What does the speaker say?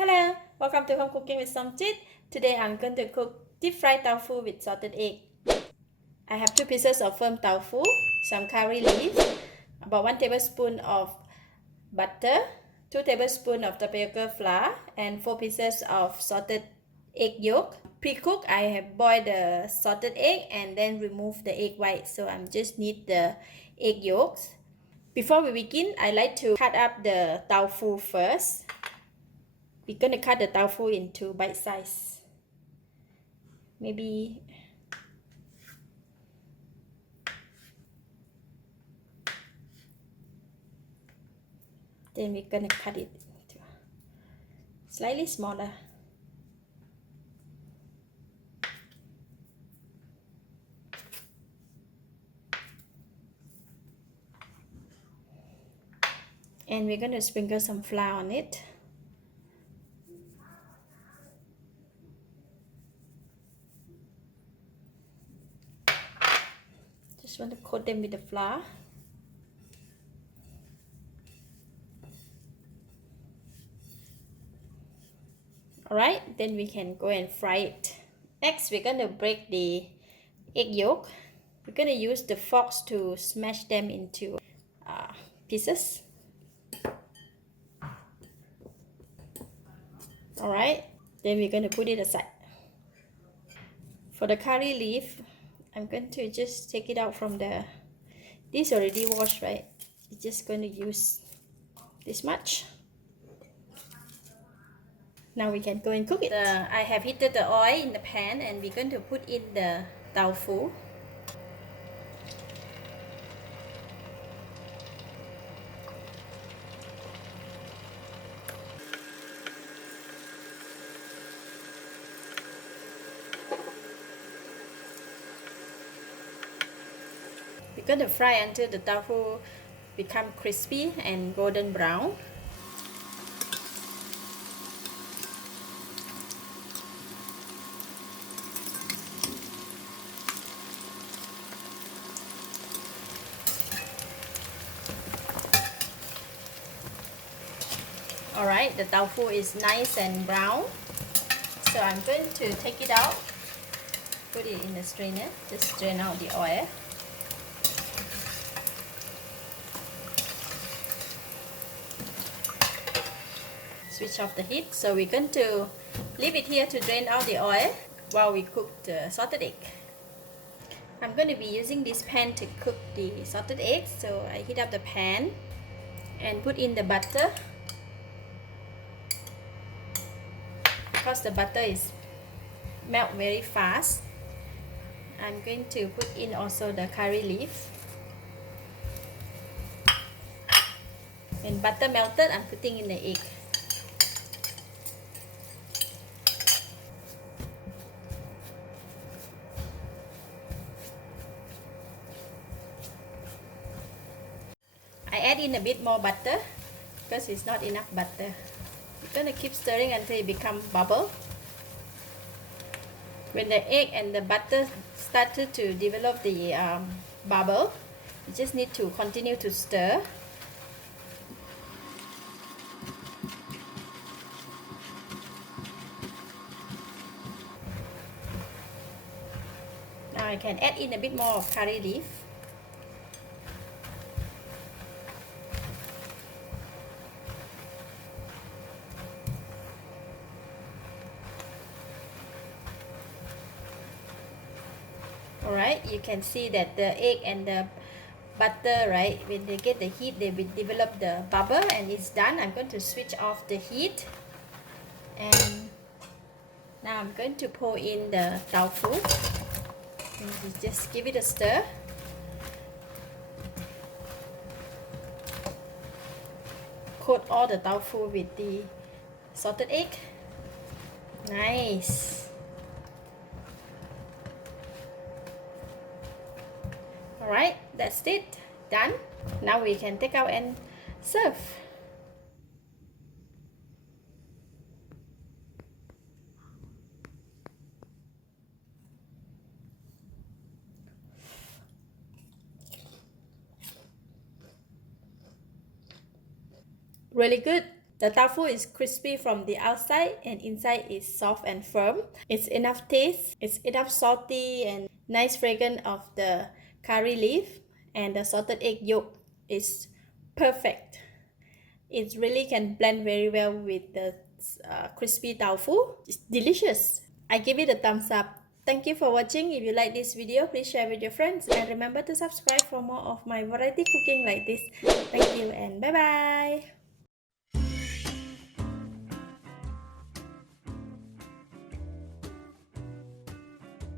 Hello, welcome to Home Cooking with Somjit. Today I'm going to cook deep fried tofu with salted egg. I have 2 pieces of firm tofu, some curry leaves, about 1 tablespoon of butter, 2 tablespoons of tapioca flour, and 4 pieces of salted egg yolk. Pre-cook, I have boiled the salted egg and then remove the egg white, so I just need the egg yolks. Before we begin, I like to cut up the tofu first. We're going to cut the tofu into bite size. Maybe then we're going to cut it into slightly smaller. And we're going to sprinkle some flour on it. Just want to coat them with the flour. Alright, then we can go and fry it. Next, we're going to break the egg yolk. We're going to use the forks to smash them into pieces. Alright, then we're going to put it aside. For the curry leaf, I'm going to just take it out from the, this already washed, right? It's just going to use this much. Now we can go and cook it. I have heated the oil in the pan and we're going to put in the tofu. We're going to fry until the tofu become crispy and golden brown. Alright, the tofu is nice and brown. So I'm going to take it out, put it in the strainer, just drain out the oil. Switch off the heat. So we're going to leave it here to drain out the oil while we cook the salted egg. I'm going to be using this pan to cook the salted egg. So I heat up the pan and put in the butter. Because the butter is melt very fast, I'm going to put in also the curry leaf. When butter melted, I'm putting in the egg. I add in a bit more butter because it's not enough butter. You're going to keep stirring until it becomes bubble. When the egg and the butter started to develop the bubble, you just need to continue to stir. Now I can add in a bit more of curry leaf. Alright, you can see that the egg and the butter, right, when they get the heat, they will develop the bubble, and it's done. I'm going to switch off the heat, and now I'm going to pour in the tofu. And just give it a stir. Coat all the tofu with the salted egg. Nice. Alright, that's it. Done. Now we can take out and serve. Really good. The tofu is crispy from the outside and inside is soft and firm. It's enough taste, it's enough salty and nice fragrance of the curry leaf, and the salted egg yolk is perfect. It really can blend very well with the crispy tofu. It's delicious. I give it a thumbs up. Thank you for watching. If you like this video, please share with your friends and remember to subscribe for more of my variety cooking like this. Thank you and bye bye.